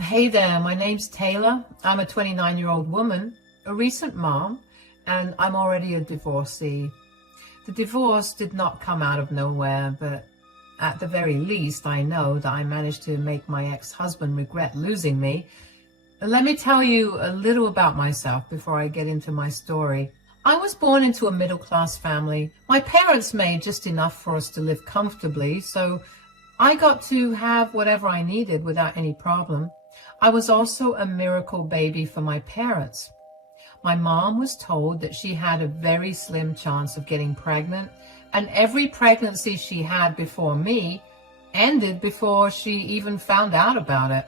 Hey there, my name's Taylor. I'm a 29-year-old woman, a recent mom, and I'm already a divorcee. The divorce did not come out of nowhere, but at the very least, I know that I managed to make my ex-husband regret losing me. Let me tell you a little about myself before I get into my story. I was born into a middle-class family. My parents made just enough for us to live comfortably, so I got to have whatever I needed without any problem. I was also a miracle baby for my parents. My mom was told that she had a very slim chance of getting pregnant, and every pregnancy she had before me ended before she even found out about it.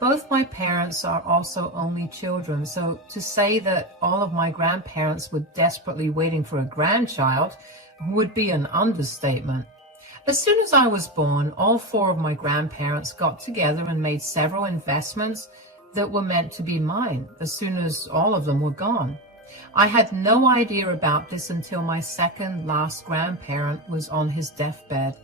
Both my parents are also only children, so to say that all of my grandparents were desperately waiting for a grandchild would be an understatement. As soon as I was born, all four of my grandparents got together and made several investments that were meant to be mine as soon as all of them were gone. I had no idea about this until my second last grandparent was on his deathbed.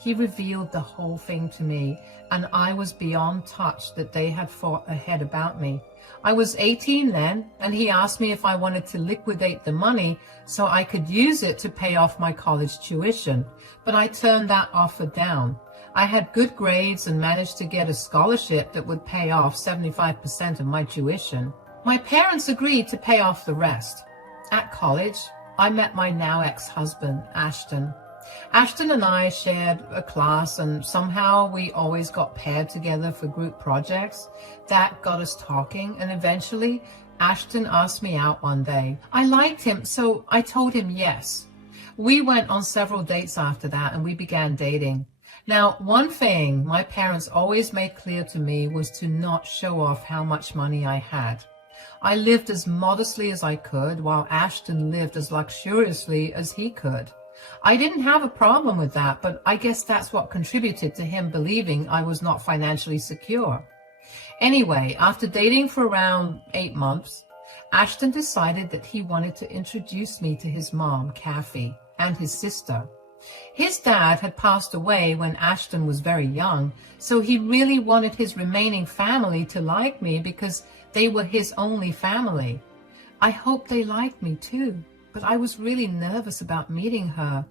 He revealed the whole thing to me, and I was beyond touched that they had thought ahead about me. I was 18 then, and he asked me if I wanted to liquidate the money so I could use it to pay off my college tuition, but I turned that offer down. I had good grades and managed to get a scholarship that would pay off 75% of my tuition. My parents agreed to pay off the rest. At college, I met my now ex-husband, Ashton. Ashton and I shared a class, and somehow we always got paired together for group projects. That got us talking, and eventually Ashton asked me out one day. I liked him, so I told him yes. We went on several dates after that, and we began dating. Now, one thing my parents always made clear to me was to not show off how much money I had. I lived as modestly as I could, while Ashton lived as luxuriously as he could. I didn't have a problem with that, but I guess that's what contributed to him believing I was not financially secure. Anyway, after dating for around 8 months, Ashton decided that he wanted to introduce me to his mom, Kathy, and his sister. His dad had passed away when Ashton was very young, so he really wanted his remaining family to like me because they were his only family. I hoped they liked me too, but I was really nervous about meeting her.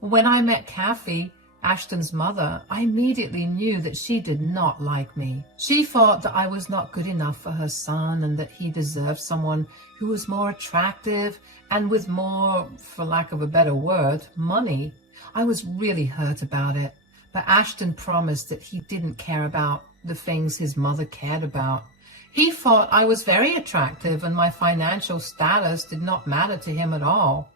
When I met Kathy, Ashton's mother, I immediately knew that she did not like me. She thought that I was not good enough for her son and that he deserved someone who was more attractive and with more, for lack of a better word, money. I was really hurt about it, but Ashton promised that he didn't care about the things his mother cared about. He thought I was very attractive and my financial status did not matter to him at all.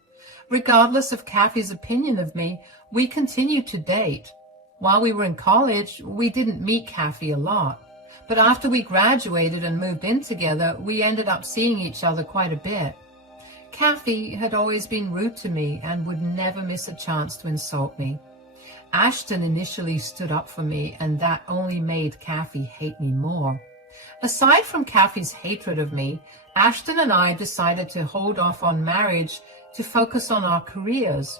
Regardless of Kathy's opinion of me, we continued to date. While we were in college, we didn't meet Kathy a lot. But after we graduated and moved in together, we ended up seeing each other quite a bit. Kathy had always been rude to me and would never miss a chance to insult me. Ashton initially stood up for me, and that only made Kathy hate me more. Aside from Kathy's hatred of me, Ashton and I decided to hold off on marriage to focus on our careers.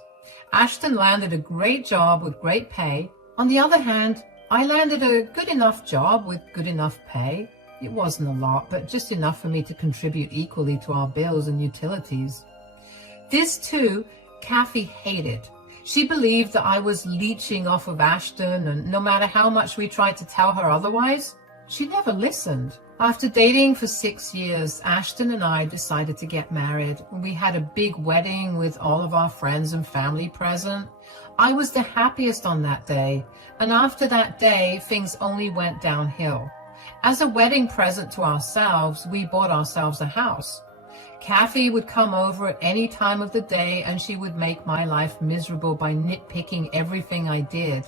Ashton landed a great job with great pay. On the other hand, I landed a good enough job with good enough pay. It wasn't a lot, but just enough for me to contribute equally to our bills and utilities. This too, Kathy hated. She believed that I was leeching off of Ashton, and no matter how much we tried to tell her otherwise, she never listened. After dating for 6 years, Ashton and I decided to get married. We had a big wedding with all of our friends and family present. I was the happiest on that day, and after that day, things only went downhill. As a wedding present to ourselves, we bought ourselves a house. Kathy would come over at any time of the day, and she would make my life miserable by nitpicking everything I did.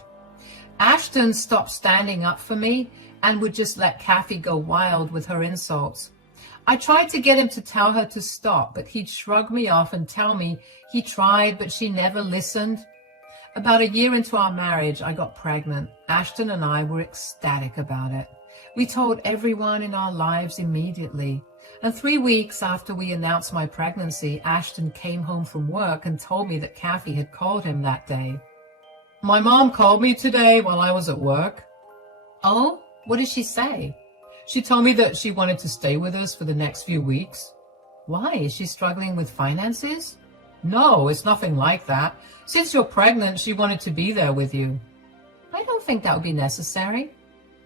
Ashton stopped standing up for me and would just let Kathy go wild with her insults. I tried to get him to tell her to stop, but he'd shrug me off and tell me he tried, but she never listened. About a year into our marriage, I got pregnant. Ashton and I were ecstatic about it. We told everyone in our lives immediately. And 3 weeks after we announced my pregnancy, Ashton came home from work and told me that Kathy had called him that day. "My mom called me today while I was at work." "Oh, what did she say?" She told me that she wanted to stay with us for the next few weeks. Why? Is she struggling with finances? No, it's nothing like that. Since you're pregnant, she wanted to be there with you. I don't think that would be necessary.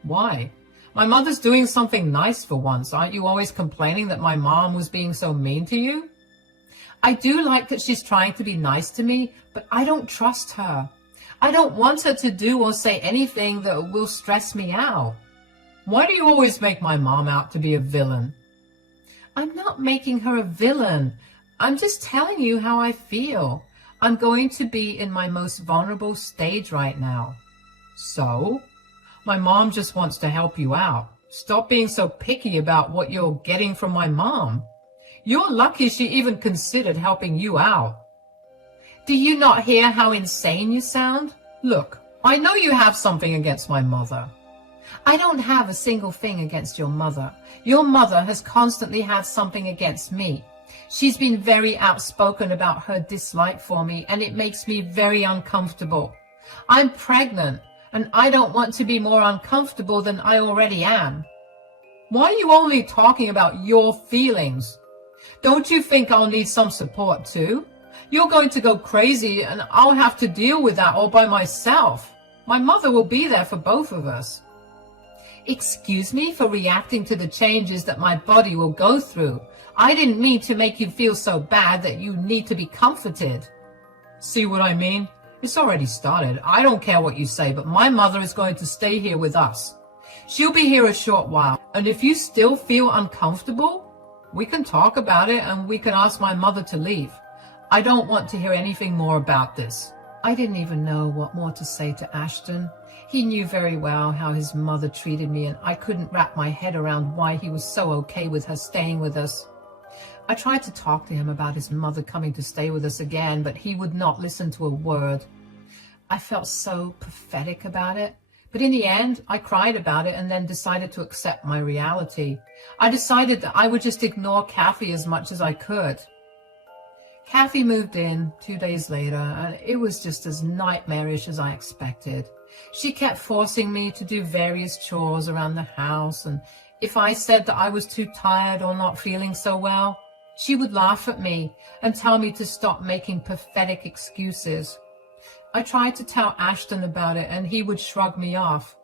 Why? My mother's doing something nice for once. Aren't you always complaining that my mom was being so mean to you? I do like that she's trying to be nice to me, but I don't trust her. I don't want her to do or say anything that will stress me out. Why do you always make my mom out to be a villain? I'm not making her a villain. I'm just telling you how I feel. I'm going to be in my most vulnerable stage right now. So? My mom just wants to help you out. Stop being so picky about what you're getting from my mom. You're lucky she even considered helping you out. Do you not hear how insane you sound? Look, I know you have something against my mother. I don't have a single thing against your mother. Your mother has constantly had something against me. She's been very outspoken about her dislike for me, and it makes me very uncomfortable. I'm pregnant, and I don't want to be more uncomfortable than I already am. Why are you only talking about your feelings? Don't you think I'll need some support too? You're going to go crazy, and I'll have to deal with that all by myself. My mother will be there for both of us. Excuse me for reacting to the changes that my body will go through. I didn't mean to make you feel so bad that you need to be comforted. See what I mean? It's already started. I don't care what you say, but my mother is going to stay here with us. She'll be here a short while, and if you still feel uncomfortable, we can talk about it and we can ask my mother to leave. I don't want to hear anything more about this. I didn't even know what more to say to Ashton. He knew very well how his mother treated me, and I couldn't wrap my head around why he was so okay with her staying with us. I tried to talk to him about his mother coming to stay with us again, but he would not listen to a word. I felt so pathetic about it. But in the end, I cried about it and then decided to accept my reality. I decided that I would just ignore Kathy as much as I could. Kathy moved in 2 days later, and it was just as nightmarish as I expected. She kept forcing me to do various chores around the house, and if I said that I was too tired or not feeling so well, she would laugh at me and tell me to stop making pathetic excuses. I tried to tell Ashton about it, and he would shrug me off.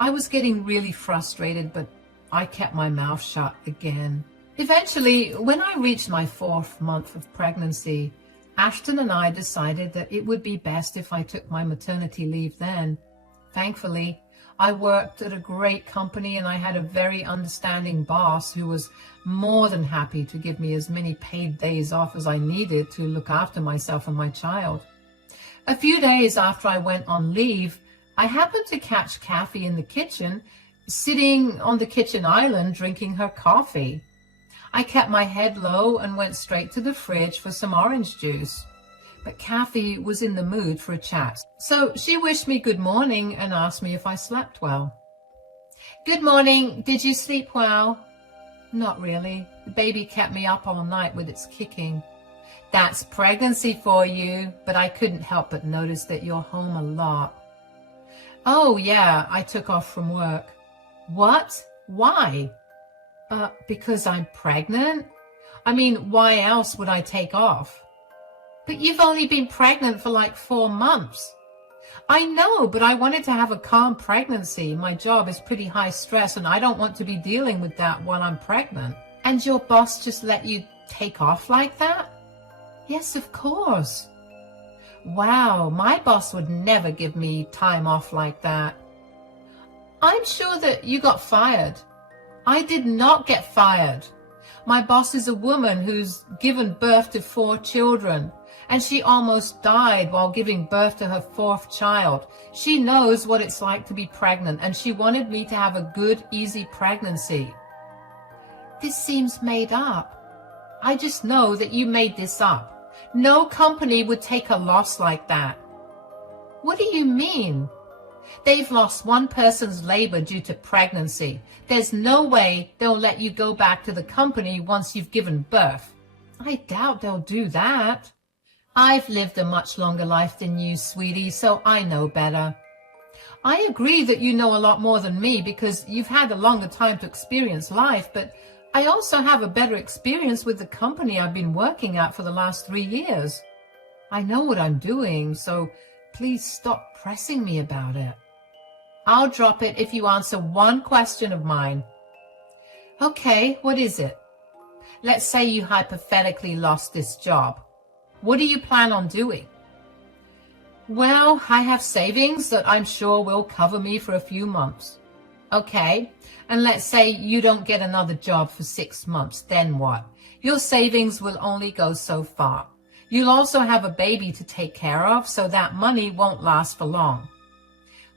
I was getting really frustrated, but I kept my mouth shut again. Eventually, when I reached my 4th month of pregnancy, Ashton and I decided that it would be best if I took my maternity leave then. Thankfully, I worked at a great company and I had a very understanding boss who was more than happy to give me as many paid days off as I needed to look after myself and my child. A few days after I went on leave, I happened to catch Kathy in the kitchen, sitting on the kitchen island drinking her coffee. I kept my head low and went straight to the fridge for some orange juice. But Kathy was in the mood for a chat, so she wished me good morning and asked me if I slept well. Good morning. Did you sleep well? Not really. The baby kept me up all night with its kicking. That's pregnancy for you, but I couldn't help but notice that you're home a lot. Oh, yeah, I took off from work. What? Why? Because I'm pregnant? I mean, why else would I take off? But you've only been pregnant for like 4 months. I know, but I wanted to have a calm pregnancy. My job is pretty high stress, and I don't want to be dealing with that while I'm pregnant. And your boss just let you take off like that? Yes, of course. Wow, my boss would never give me time off like that. I'm sure that you got fired. I did not get fired. My boss is a woman who's given birth to 4 children, and she almost died while giving birth to her 4th child. She knows what it's like to be pregnant, and she wanted me to have a good, easy pregnancy. This seems made up. I just know that you made this up. No company would take a loss like that. What do you mean? They've lost one person's labor due to pregnancy. There's no way they'll let you go back to the company once you've given birth. I doubt they'll do that. I've lived a much longer life than you, sweetie, so I know better. I agree that you know a lot more than me because you've had a longer time to experience life, but I also have a better experience with the company I've been working at for the last 3 years. I know what I'm doing, so please stop pressing me about it. I'll drop it if you answer one question of mine. Okay, what is it? Let's say you hypothetically lost this job. What do you plan on doing? Well, I have savings that I'm sure will cover me for a few months. Okay, and let's say you don't get another job for 6 months, then what? Your savings will only go so far. You'll also have a baby to take care of, so that money won't last for long.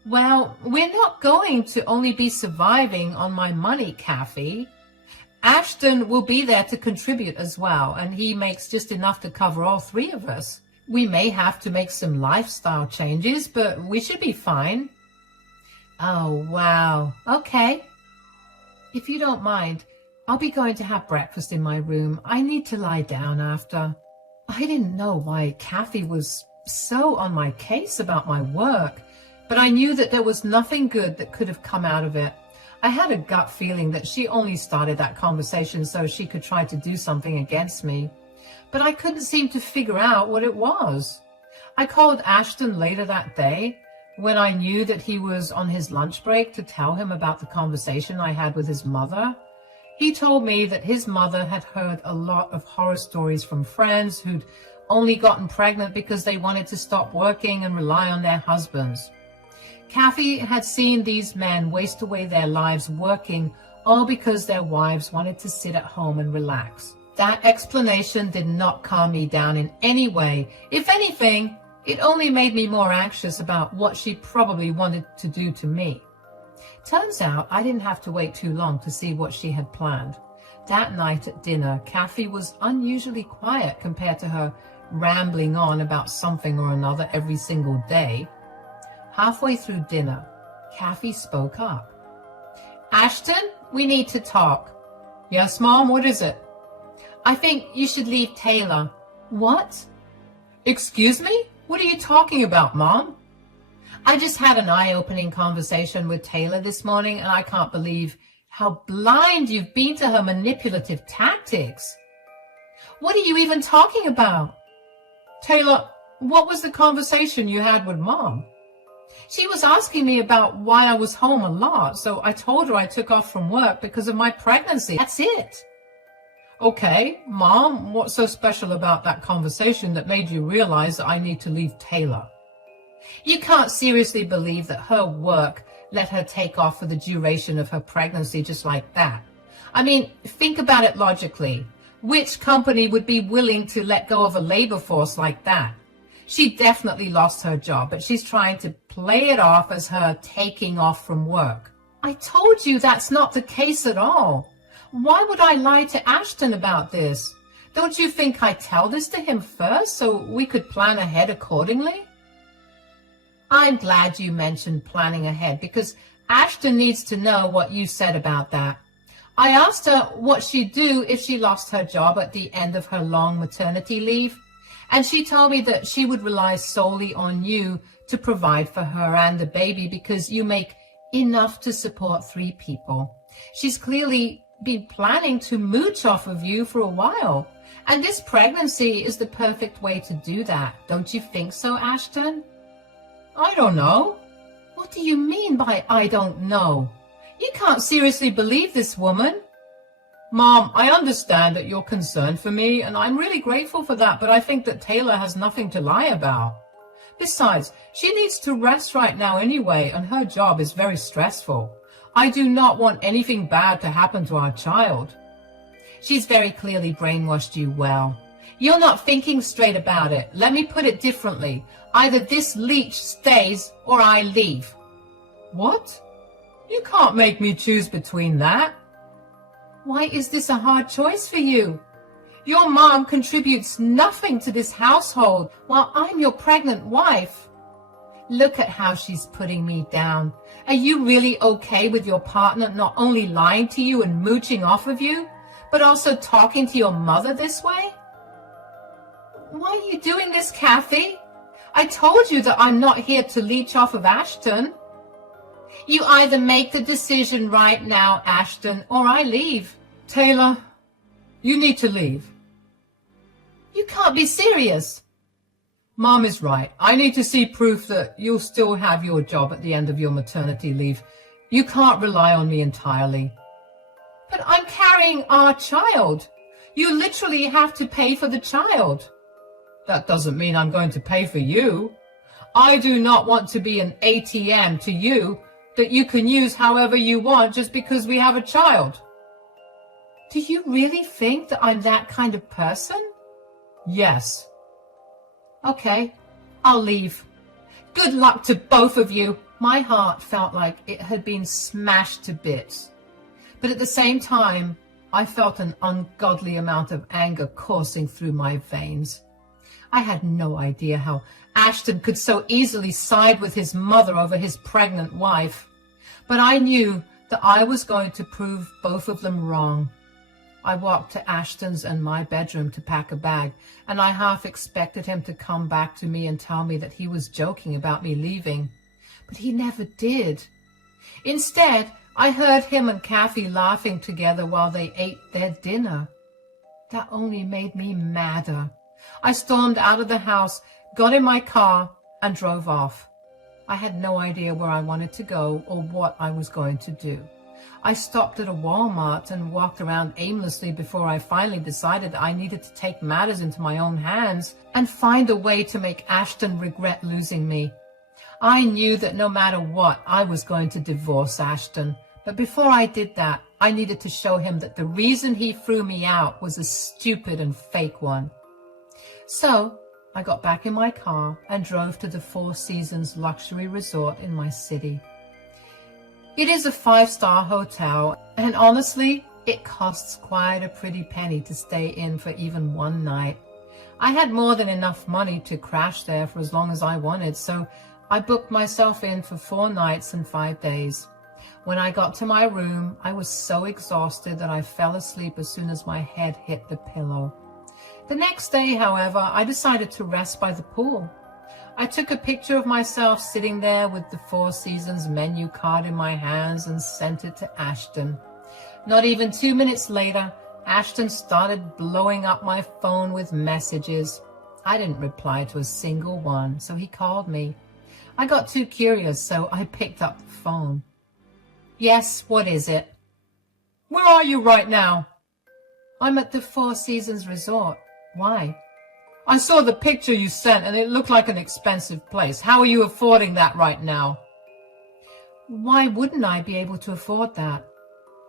Well, we're not going to only be surviving on my money, Kathy. Ashton will be there to contribute as well, and he makes just enough to cover all 3 of us. We may have to make some lifestyle changes, but we should be fine. Oh, wow. Okay. If you don't mind, I'll be going to have breakfast in my room. I need to lie down after. I didn't know why Kathy was so on my case about my work, but I knew that there was nothing good that could have come out of it. I had a gut feeling that she only started that conversation so she could try to do something against me, but I couldn't seem to figure out what it was. I called Ashton later that day when I knew that he was on his lunch break to tell him about the conversation I had with his mother. He told me that his mother had heard a lot of horror stories from friends who'd only gotten pregnant because they wanted to stop working and rely on their husbands. Kathy had seen these men waste away their lives working, all because their wives wanted to sit at home and relax. That explanation did not calm me down in any way. If anything, it only made me more anxious about what she probably wanted to do to me. Turns out I didn't have to wait too long to see what she had planned. That night at dinner, Kathy was unusually quiet compared to her rambling on about something or another every single day. Halfway through dinner, Kathy spoke up. Ashton, we need to talk. Yes, Mom, what is it? I think you should leave Taylor. What? Excuse me? What are you talking about, Mom? I just had an eye-opening conversation with Taylor this morning, and I can't believe how blind you've been to her manipulative tactics. What are you even talking about? Taylor, what was the conversation you had with Mom? She was asking me about why I was home a lot, so I told her I took off from work because of my pregnancy. That's it. Okay, Mom, what's so special about that conversation that made you realize that I need to leave Taylor? You can't seriously believe that her work let her take off for the duration of her pregnancy just like that. I mean, think about it logically. Which company would be willing to let go of a labor force like that? She definitely lost her job, but she's trying to play it off as her taking off from work. I told you that's not the case at all. Why would I lie to Ashton about this? Don't you think I'd tell this to him first so we could plan ahead accordingly? I'm glad you mentioned planning ahead because Ashton needs to know what you said about that. I asked her what she'd do if she lost her job at the end of her long maternity leave, and she told me that she would rely solely on you to provide for her and the baby because you make enough to support 3 people. She's clearly been planning to mooch off of you for a while, and this pregnancy is the perfect way to do that. Don't you think so, Ashton? I don't know. What do you mean by I don't know? You can't seriously believe this woman. Mom, I understand that you're concerned for me, and I'm really grateful for that, but I think that Taylor has nothing to lie about. Besides, she needs to rest right now anyway, and her job is very stressful. I do not want anything bad to happen to our child. She's very clearly brainwashed you well. You're not thinking straight about it. Let me put it differently. Either this leech stays or I leave. What? You can't make me choose between that. Why is this a hard choice for you? Your mom contributes nothing to this household while I'm your pregnant wife. Look at how she's putting me down. Are you really okay with your partner not only lying to you and mooching off of you, but also talking to your mother this way? Why are you doing this, Kathy? I told you that I'm not here to leech off of Ashton. You either make the decision right now, Ashton, or I leave. Taylor, you need to leave. You can't be serious. Mom is right. I need to see proof that you'll still have your job at the end of your maternity leave. You can't rely on me entirely. But I'm carrying our child. You literally have to pay for the child. That doesn't mean I'm going to pay for you. I do not want to be an ATM to you that you can use however you want just because we have a child. Do you really think that I'm that kind of person? Yes. Okay, I'll leave. Good luck to both of you. My heart felt like it had been smashed to bits. But at the same time, I felt an ungodly amount of anger coursing through my veins. I had no idea how Ashton could so easily side with his mother over his pregnant wife. But I knew that I was going to prove both of them wrong. I walked to Ashton's and my bedroom to pack a bag, and I half expected him to come back to me and tell me that he was joking about me leaving. But he never did. Instead, I heard him and Kathy laughing together while they ate their dinner. That only made me madder. I stormed out of the house, got in my car, and drove off. I had no idea where I wanted to go or what I was going to do. I stopped at a Walmart and walked around aimlessly before I finally decided I needed to take matters into my own hands and find a way to make Ashton regret losing me. I knew that no matter what, I was going to divorce Ashton. But before I did that, I needed to show him that the reason he threw me out was a stupid and fake one. So I got back in my car and drove to the Four Seasons luxury resort in my city. It is a 5-star hotel, and honestly, it costs quite a pretty penny to stay in for even one night. I had more than enough money to crash there for as long as I wanted, so I booked myself in for 4 nights and 5 days. When I got to my room, I was so exhausted that I fell asleep as soon as my head hit the pillow. The next day, however, I decided to rest by the pool. I took a picture of myself sitting there with the Four Seasons menu card in my hands and sent it to Ashton. Not even 2 minutes later, Ashton started blowing up my phone with messages. I didn't reply to a single one, so he called me. I got too curious, so I picked up the phone. Yes, what is it? Where are you right now? I'm at the Four Seasons Resort. Why? I saw the picture you sent and it looked like an expensive place. How are you affording that right now? Why wouldn't I be able to afford that?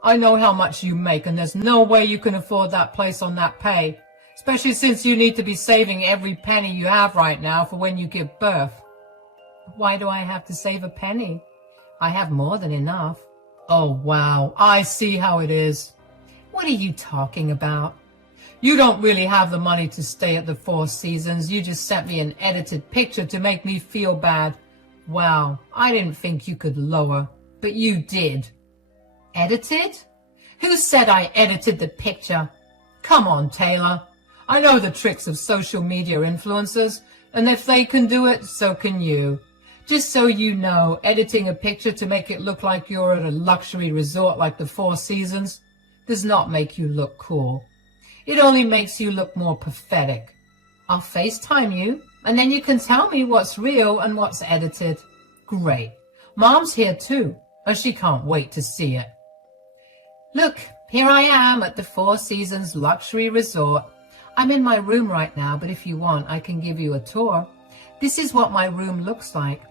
I know how much you make and there's no way you can afford that place on that pay, especially since you need to be saving every penny you have right now for when you give birth. Why do I have to save a penny? I have more than enough. Oh, wow. I see how it is. What are you talking about? You don't really have the money to stay at the Four Seasons. You just sent me an edited picture to make me feel bad. Wow, I didn't think you could lower, but you did. Edited? Who said I edited the picture? Come on, Taylor. I know the tricks of social media influencers, and if they can do it, so can you. Just so you know, editing a picture to make it look like you're at a luxury resort like the Four Seasons does not make you look cool. It only makes you look more pathetic. I'll FaceTime you, and then you can tell me what's real and what's edited. Great. Mom's here too, and she can't wait to see it. Look, here I am at the Four Seasons Luxury Resort. I'm in my room right now, but if you want, I can give you a tour. This is what my room looks like.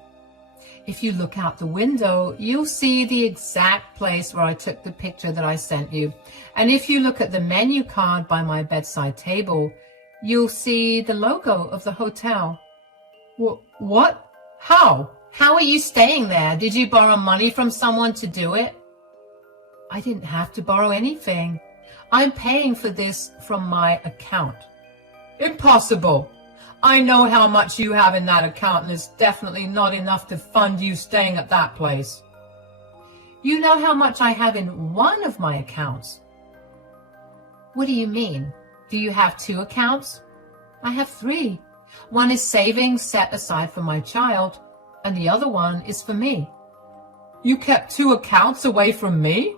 If you look out the window, you'll see the exact place where I took the picture that I sent you. And if you look at the menu card by my bedside table, you'll see the logo of the hotel. What? How? How are you staying there? Did you borrow money from someone to do it? I didn't have to borrow anything. I'm paying for this from my account. Impossible. I know how much you have in that account, and it's definitely not enough to fund you staying at that place. You know how much I have in one of my accounts. What do you mean? Do you have 2 accounts? I have 3. One is savings set aside for my child, and the other one is for me. You kept 2 accounts away from me?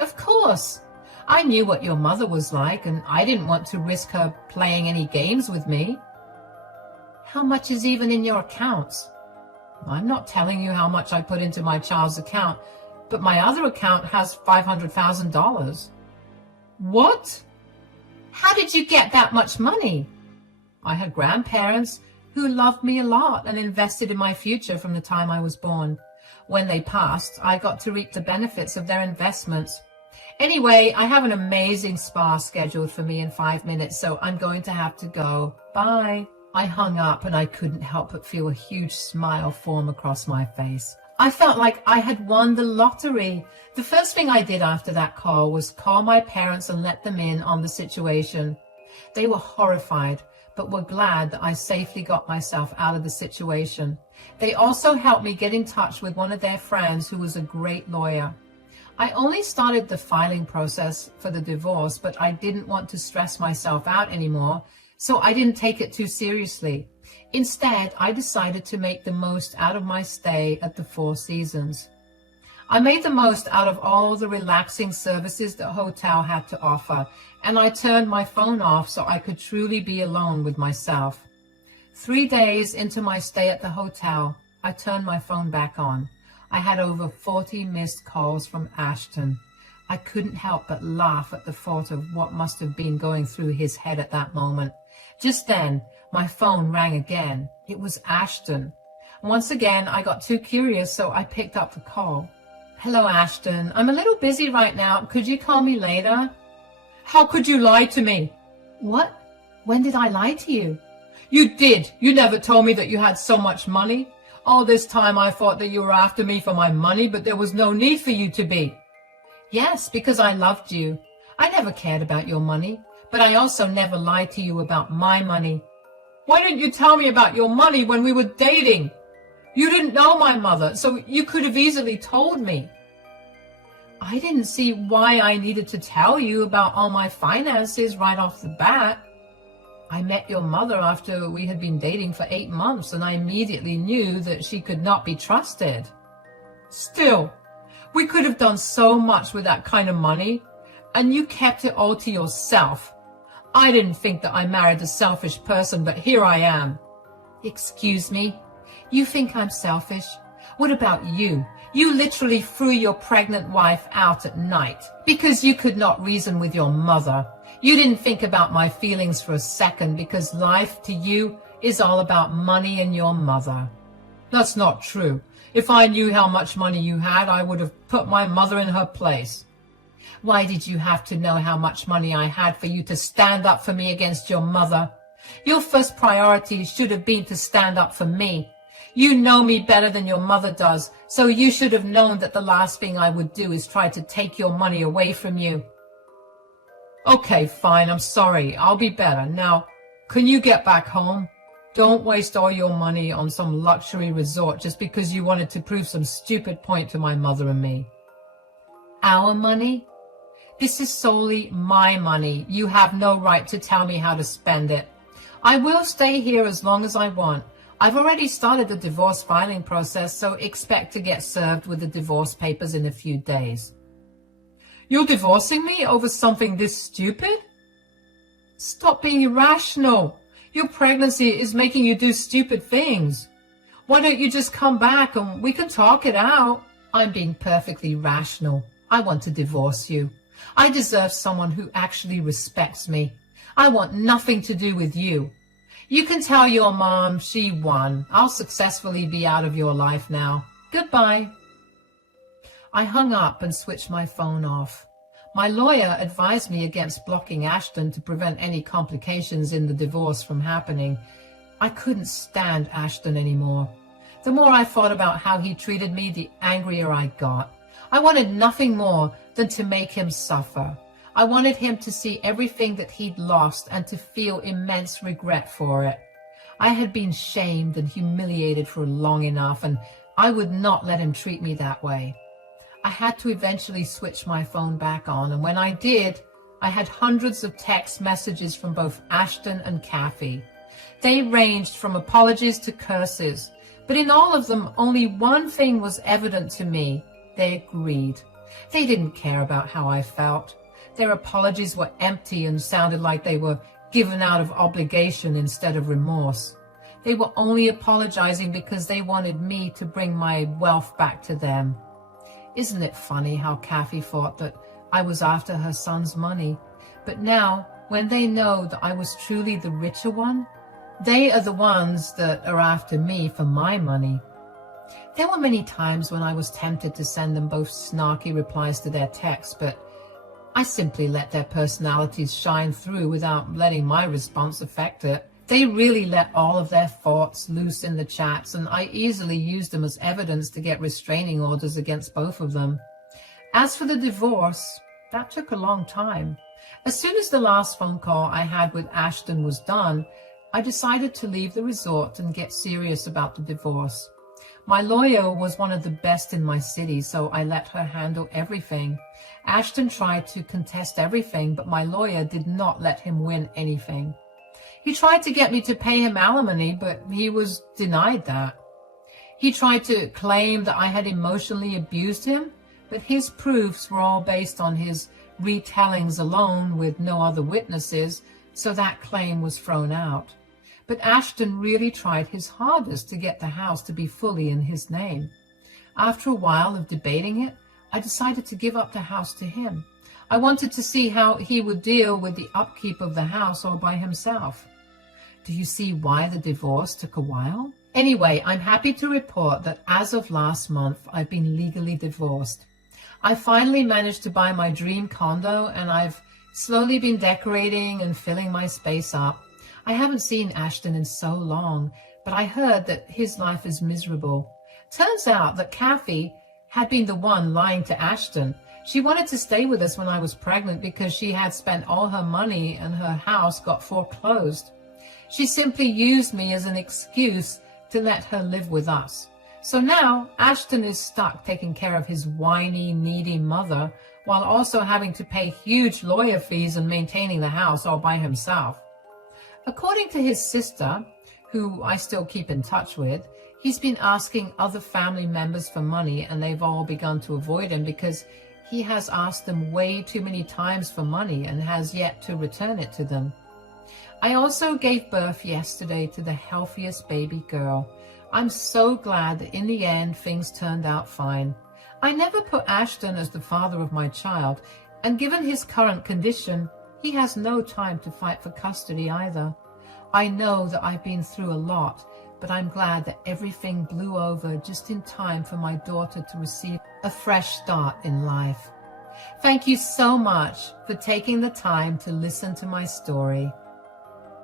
Of course. I knew what your mother was like, and I didn't want to risk her playing any games with me. How much is even in your accounts? I'm not telling you how much I put into my child's account, but my other account has $500,000. What? How did you get that much money? I had grandparents who loved me a lot and invested in my future from the time I was born. When they passed, I got to reap the benefits of their investments. Anyway, I have an amazing spa scheduled for me in 5 minutes, so I'm going to have to go. Bye. I hung up and I couldn't help but feel a huge smile form across my face. I felt like I had won the lottery. The first thing I did after that call was call my parents and let them in on the situation. They were horrified, but were glad that I safely got myself out of the situation. They also helped me get in touch with one of their friends who was a great lawyer. I only started the filing process for the divorce, but I didn't want to stress myself out anymore, so I didn't take it too seriously. Instead, I decided to make the most out of my stay at the Four Seasons. I made the most out of all the relaxing services the hotel had to offer, and I turned my phone off so I could truly be alone with myself. 3 days into my stay at the hotel, I turned my phone back on. I had over 40 missed calls from Ashton. I couldn't help but laugh at the thought of what must have been going through his head at that moment. Just then, my phone rang again. It was Ashton. Once again, I got too curious, so I picked up the call. Hello, Ashton. I'm a little busy right now. Could you call me later? How could you lie to me? What? When did I lie to you? You did. You never told me that you had so much money. All this time I thought that you were after me for my money, but there was no need for you to be. Yes, because I loved you. I never cared about your money, but I also never lied to you about my money. Why didn't you tell me about your money when we were dating? You didn't know my mother, so you could have easily told me. I didn't see why I needed to tell you about all my finances right off the bat. I met your mother after we had been dating for 8 months, and I immediately knew that she could not be trusted. Still, we could have done so much with that kind of money, and you kept it all to yourself. I didn't think that I married a selfish person, but here I am. Excuse me? You think I'm selfish? What about you? You literally threw your pregnant wife out at night because you could not reason with your mother. You didn't think about my feelings for a second because life to you is all about money and your mother. That's not true. If I knew how much money you had, I would have put my mother in her place. Why did you have to know how much money I had for you to stand up for me against your mother? Your first priority should have been to stand up for me. You know me better than your mother does, so you should have known that the last thing I would do is try to take your money away from you. Okay, fine, I'm sorry. I'll be better. Now, can you get back home? Don't waste all your money on some luxury resort just because you wanted to prove some stupid point to my mother and me. Our money? This is solely my money. You have no right to tell me how to spend it. I will stay here as long as I want. I've already started the divorce filing process, so expect to get served with the divorce papers in a few days. You're divorcing me over something this stupid? Stop being irrational. Your pregnancy is making you do stupid things. Why don't you just come back and we can talk it out? I'm being perfectly rational. I want to divorce you. I deserve someone who actually respects me. I want nothing to do with you. You can tell your mom she won. I'll successfully be out of your life now. Goodbye. I hung up and switched my phone off. My lawyer advised me against blocking Ashton to prevent any complications in the divorce from happening. I couldn't stand Ashton anymore. The more I thought about how he treated me, the angrier I got. I wanted nothing more than to make him suffer. I wanted him to see everything that he'd lost and to feel immense regret for it. I had been shamed and humiliated for long enough, and I would not let him treat me that way. I had to eventually switch my phone back on, and when I did, I had hundreds of text messages from both Ashton and Kathy. They ranged from apologies to curses, but in all of them, only one thing was evident to me. They agreed. They didn't care about how I felt. Their apologies were empty and sounded like they were given out of obligation instead of remorse. They were only apologizing because they wanted me to bring my wealth back to them. Isn't it funny how Kathy thought that I was after her son's money? But now, when they know that I was truly the richer one, they are the ones that are after me for my money. There were many times when I was tempted to send them both snarky replies to their texts, but I simply let their personalities shine through without letting my response affect it. They really let all of their thoughts loose in the chats, and I easily used them as evidence to get restraining orders against both of them. As for the divorce, that took a long time. As soon as the last phone call I had with Ashton was done, I decided to leave the resort and get serious about the divorce. My lawyer was one of the best in my city, so I let her handle everything. Ashton tried to contest everything, but my lawyer did not let him win anything. He tried to get me to pay him alimony, but he was denied that. He tried to claim that I had emotionally abused him, but his proofs were all based on his retellings alone with no other witnesses, so that claim was thrown out. But Ashton really tried his hardest to get the house to be fully in his name. After a while of debating it, I decided to give up the house to him. I wanted to see how he would deal with the upkeep of the house all by himself. Do you see why the divorce took a while? Anyway, I'm happy to report that as of last month, I've been legally divorced. I finally managed to buy my dream condo, and I've slowly been decorating and filling my space up. I haven't seen Ashton in so long, but I heard that his life is miserable. Turns out that Kathy had been the one lying to Ashton. She wanted to stay with us when I was pregnant because she had spent all her money and her house got foreclosed. She simply used me as an excuse to let her live with us. So now Ashton is stuck taking care of his whiny, needy mother while also having to pay huge lawyer fees and maintaining the house all by himself. According to his sister, who I still keep in touch with, he's been asking other family members for money, and they've all begun to avoid him because he has asked them way too many times for money and has yet to return it to them. I also gave birth yesterday to the healthiest baby girl. I'm so glad that in the end things turned out fine. I never put Ashton as the father of my child, and given his current condition, he has no time to fight for custody either. I know that I've been through a lot, but I'm glad that everything blew over just in time for my daughter to receive a fresh start in life. Thank you so much for taking the time to listen to my story.